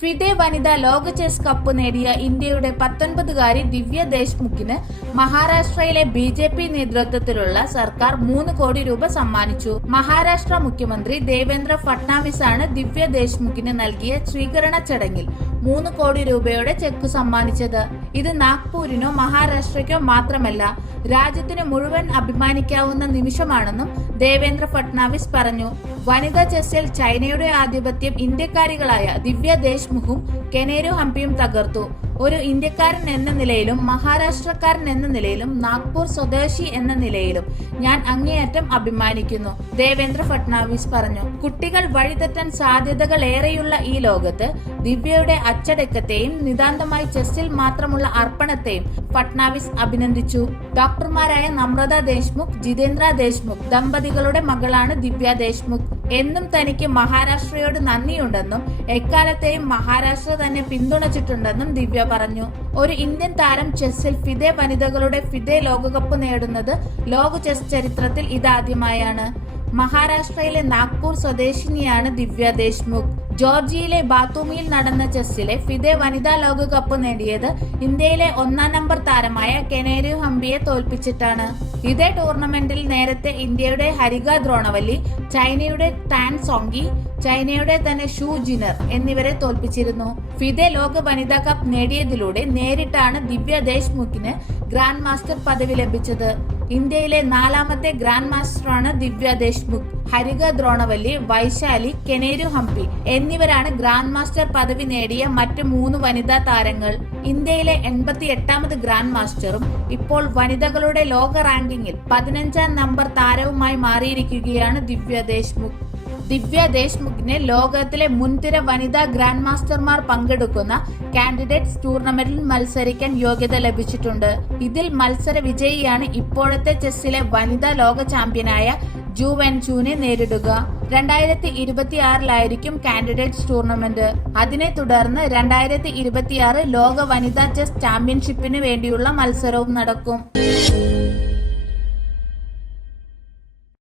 ഫിദെ വനിതാ ലോക chess cup നേടിയ ഇന്ത്യയുടെ പത്തൊൻപതുകാരി ദിവ്യ ദേശ്മുഖിന് മഹാരാഷ്ട്രയിലെ ബി ജെ പി നേതൃത്വത്തിലുള്ള സർക്കാർ മൂന്ന് കോടി രൂപ സമ്മാനിച്ചു. മഹാരാഷ്ട്ര മുഖ്യമന്ത്രി ദേവേന്ദ്ര ഫട്നാവിസ് ആണ് ദിവ്യ ദേശ്മുഖിന് നൽകിയ സ്വീകരണ ചടങ്ങിൽ മൂന്ന് കോടി രൂപയുടെ ചെക്ക് സമ്മാനിച്ചത്. ഇത് നാഗ്പൂരിനോ മഹാരാഷ്ട്രയ്ക്കോ മാത്രമല്ല രാജ്യത്തിന് മുഴുവൻ അഭിമാനിക്കാവുന്ന നിമിഷമാണെന്നും ദേവേന്ദ്ര ഫട്നാവിസ് പറഞ്ഞു. വനിതാ ചെസ്സിൽ ചൈനയുടെ ആധിപത്യം ഇന്ത്യക്കാരികളായ ദിവ്യ ദേശ്മുഖും കെനേരു ഹംപിയും തകർത്തു. ഒരു ഇന്ത്യക്കാരൻ എന്ന നിലയിലും മഹാരാഷ്ട്രക്കാരൻ എന്ന നിലയിലും നാഗ്പൂർ സ്വദേശി എന്ന നിലയിലും ഞാൻ അങ്ങേയറ്റം അഭിമാനിക്കുന്നു ദേവേന്ദ്ര ഫട്നാവിസ് പറഞ്ഞു. കുട്ടികൾ വഴിതെറ്റാൻ സാധ്യതകൾ ഏറെയുള്ള ഈ ലോകത്ത് ദിവ്യയുടെ അച്ചടക്കത്തെയും നിതാന്തമായി ചെസ്സിൽ മാത്രമുള്ള അർപ്പണത്തെയും ഫട്നാവിസ് അഭിനന്ദിച്ചു. ഡോക്ടർമാരായ നമ്രത ദേശ്മുഖ് ജിതേന്ദ്ര ദേശ്മുഖ് ദമ്പതികളുടെ മകളാണ് ദിവ്യ ദേശ്മുഖ്. എന്നും തനിക്ക് മഹാരാഷ്ട്രയോട് നന്ദിയുണ്ടെന്നും എക്കാലത്തെയും മഹാരാഷ്ട്ര തന്നെ പിന്തുണച്ചിട്ടുണ്ടെന്നും ദിവ്യ പറഞ്ഞു. ഒരു ഇന്ത്യൻ താരം ചെസ്സിൽ ഫിദെ വനിതകളുടെ ഫിദെ ലോകകപ്പ് നേടുന്നത് ലോക ചെസ് ചരിത്രത്തിൽ ഇതാദ്യമായാണ്. മഹാരാഷ്ട്രയിലെ നാഗ്പൂർ സ്വദേശിനിയാണ് ദിവ്യ ദേശ്മുഖ്. ജോർജിയയിലെ ബാത്തൂമിയിൽ നടന്ന ചെസ്സിലെ ഫിദെ വനിതാ ലോകകപ്പ് നേടിയത് ഇന്ത്യയിലെ ഒന്നാം നമ്പർ താരമായ കെനേരു ഹംപിയെ തോൽപ്പിച്ചിട്ടാണ്. ഇതേ ടൂർണമെന്റിൽ നേരത്തെ ഇന്ത്യയുടെ ഹരിക ദ്രോണവല്ലി ചൈനയുടെ ടാൻ സോങ്കി ചൈനയുടെ തന്നെ ഷൂ ജിനർ എന്നിവരെ തോൽപ്പിച്ചിരുന്നു. ഫിദെ ലോക വനിതാ കപ്പ് നേടിയതിലൂടെ നേരിട്ടാണ് ദിവ്യ ദേശ്മുഖിന് ഗ്രാൻഡ് മാസ്റ്റർ പദവി ലഭിച്ചത്. ഇന്ത്യയിലെ നാലാമത്തെ ഗ്രാൻഡ് മാസ്റ്ററാണ് ദിവ്യ ദേശ്മുഖ്. ഹരിക ദ്രോണവല്ലി വൈശാലി കെനേരു ഹംപി എന്നിവരാണ് ഗ്രാൻഡ് മാസ്റ്റർ പദവി നേടിയ മറ്റ് മൂന്ന് വനിതാ താരങ്ങൾ. ഇന്ത്യയിലെ എൺപത്തി എട്ടാമത് ഗ്രാൻഡ് മാസ്റ്ററും ഇപ്പോൾ വനിതകളുടെ ലോക റാങ്കിങ്ങിൽ പതിനഞ്ചാം നമ്പർ താരവുമായി മാറിയിരിക്കുകയാണ് ദിവ്യ ദേശ്മുഖ്. ദിവ്യ ദേശ്മുഖിന് ലോകത്തിലെ മുൻതിര വനിതാ ഗ്രാൻഡ് മാസ്റ്റർമാർ പങ്കെടുക്കുന്ന കാൻഡിഡേറ്റ്സ് ടൂർണമെന്റിൽ മത്സരിക്കാൻ യോഗ്യത ലഭിച്ചിട്ടുണ്ട്. ഇതിൽ മത്സര വിജയിയാണ് ഇപ്പോഴത്തെ ചെസ്സിലെ വനിതാ ലോക ചാമ്പ്യനായ ജു ജൂനെ നേരിടുക. രണ്ടായിരത്തി ഇരുപത്തിയാറിലായിരിക്കും കാൻഡിഡേറ്റ്സ് ടൂർണമെന്റ്. അതിനെ തുടർന്ന് രണ്ടായിരത്തി ഇരുപത്തിയാറ് ലോക വനിതാ ചെസ് ചാമ്പ്യൻഷിപ്പിന് വേണ്ടിയുള്ള മത്സരവും നടക്കും.